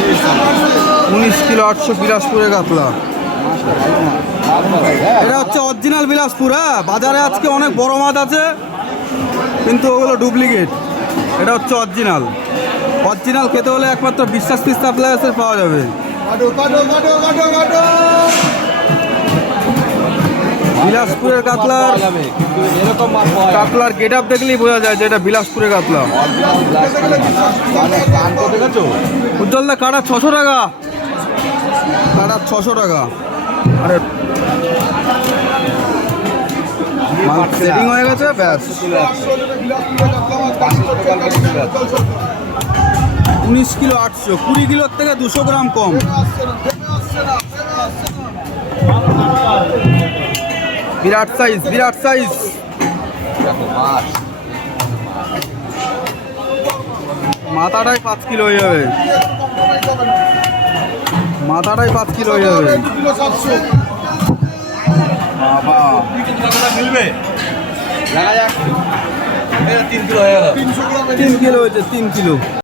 19 kilo 800 বিলাসপুরের কাতলা। এটা হচ্ছে অরিজিনাল বিলাসপুর। হ্যাঁ, বাজারে আজকে অনেক বড় মাছ আছে কিন্তু ওগুলো ডুপ্লিকেট। এটা হচ্ছে অরিজিনাল। অরিজিনাল খেতে হলে একমাত্র বিশ্বাস ফিশ সাপ্লাইসে পাওয়া যাবে। বিলাসপুরের কাতলার কাতলার গেট আপ দেখলেই বোঝা যায় যে এটা বিলাসপুরের কাতলা। উজ্জ্বলদা কাটা 600 টাকা, কাটা 600 টাকা। আরে সেটিং হয়ে গেছে ব্যাস। 19 কিলো 800, 20 কিলোর থেকে 200 গ্রাম কম। বিরাট সাইজ, বিরাট সাইজ। মাথাটাই 5 কিলো হয়ে যাবে, মাথাটাই 5 কিলো হয়ে যাবে। বাবা মিলবে, 3 কিলো হয়ে গেল, 3 কিলো হয়েছে, 3 কিলো।